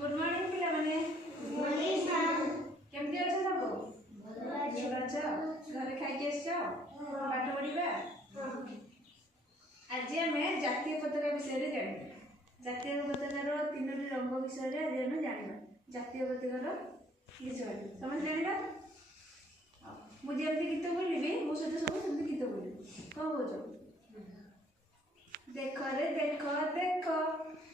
Good morning पिला माने। Good morning sir. केमती अछ सब? भल अछ? घरे खाई के आछो? पाठ पढ़िबा? आज आम जातीय पताका विषय जानिबा। जातीय पताकार तीनोटी रंग विषय आज आम जानिबा। जातीय पताकार विषय समझ जानिबा। मुझे जल्दी गीत बोलिबी मो सहित सब जल्दी गीत बोलिबी। कौन बोलछ? देखो रे देखो देखो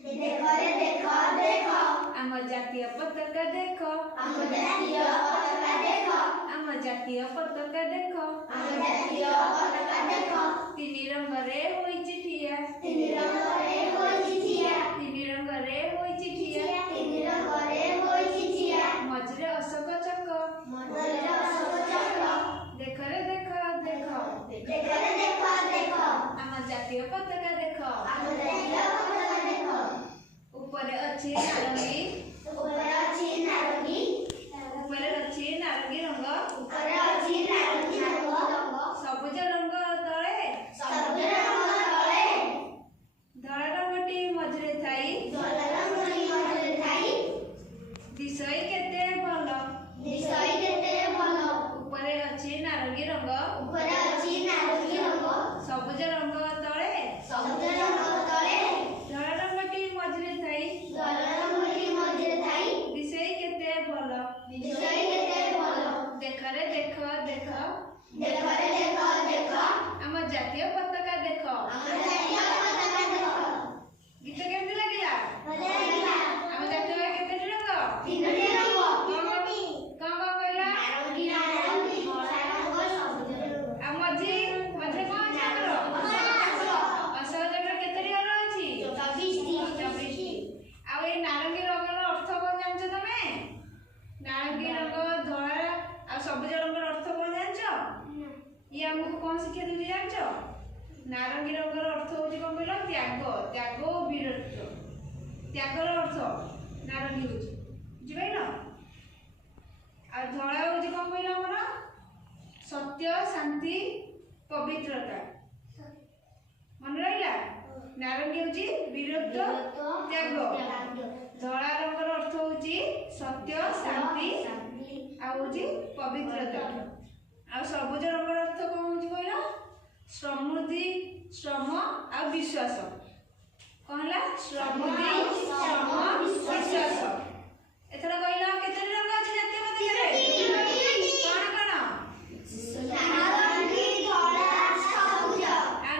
देखो रे देखो देखो आम जातीय पताका देखो आम जातीय पताका देखो आम जातीय पताका देखो आम जातीय पताका देखो तीन रंग रे होइछि ठिया तीन रंग रे होइछि ठिया तीन रंग रे होइछि ठिया तीन रंग रे होइछि ठिया मझरे अशोक चक्र मधुर अशोक चक्र देखो रे देखो देखो देखो रे देखो देखो आम जातीय पताका देखो आम जातीय पताका देखो ऊपर अछि नारंगी ऊपर अछि नारंगी ऊपर अछि नारंगी रंग ऊपर अछि नारंगी रंग सबुज रंग तळे सबुज रंग तळे धଳा रंगटी मझरे थाई धଳा रंगटी मधुर थाई दिसई केते भल दिसई केते भल ऊपर अछि नारंगी रंग ऊपर अछि नारंगी रंग सबुज रंग तळे सबुज रंग तळे धଳा रंगटी मझरे थाई धळा रंगटी मधुर थाई दिसई केते भल दिसई केते भल देख रे देख देख देखो रे देखो देखो आम जातीय पताका देख आम जातीय पताका देखो गीत केमती लागिला? मजा लागला आम जातीय केते रंग? तीनोटी रंग कौन कहला? नारंगी नारंगी धळा रंग सबुज रंग आ मझी मझे कोन चक्र? अशोक चक्र केते रंग अछि? 24 आ ए नारंगी रंगर अर्थ कोन जानछ तमे? नारंगी रंग धळा आ सबुज रंगर अर्थ कोन जानछ? ये हमको कौन शिक्षा दे जानछ? नारंगी रंगर अर्थ होची कोन कहलो? त्याग त्याग और वीरत्व त्यागर अर्थ नारंगी होची बुझिपाइल? आ धळा होची कोन कहलो हमर? सत्य शांति पवित्रता मन रहिला? नारंगी होची वीरत्व त्याग धळा रंगर अर्थ होची सत्य शांति आ होची पवित्रता आ सबुज रंगर अर्थ कोन होची कहला? समृद्धि श्रम आ विश्वास कहला समृद्धि श्रम विश्वास एथरा कहला केते रंग अछि जातीय पताका रे? कोन कोन? नारंगी धळा सबुज आ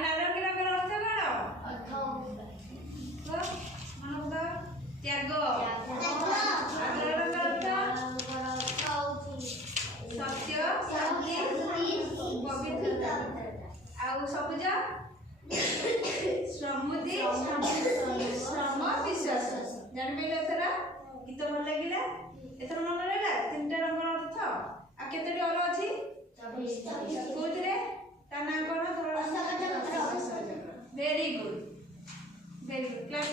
नारंगी रंगर अर्थ कोन? अर्थ मनोगा त्याग आ धळा रंगर अर्थ सत्य शांति पवित्रता आउ सबुज समृद्धि श्रम विश्वास जान पाइल? एथरा गीत भल लागिला? एथरा मन रहला तीनटा रंगर अर्थ आ केतेटी अल अछि? 24 कोथिरे ता नाम कोन? धळा अशोक चक्र वेरी गुड क्लास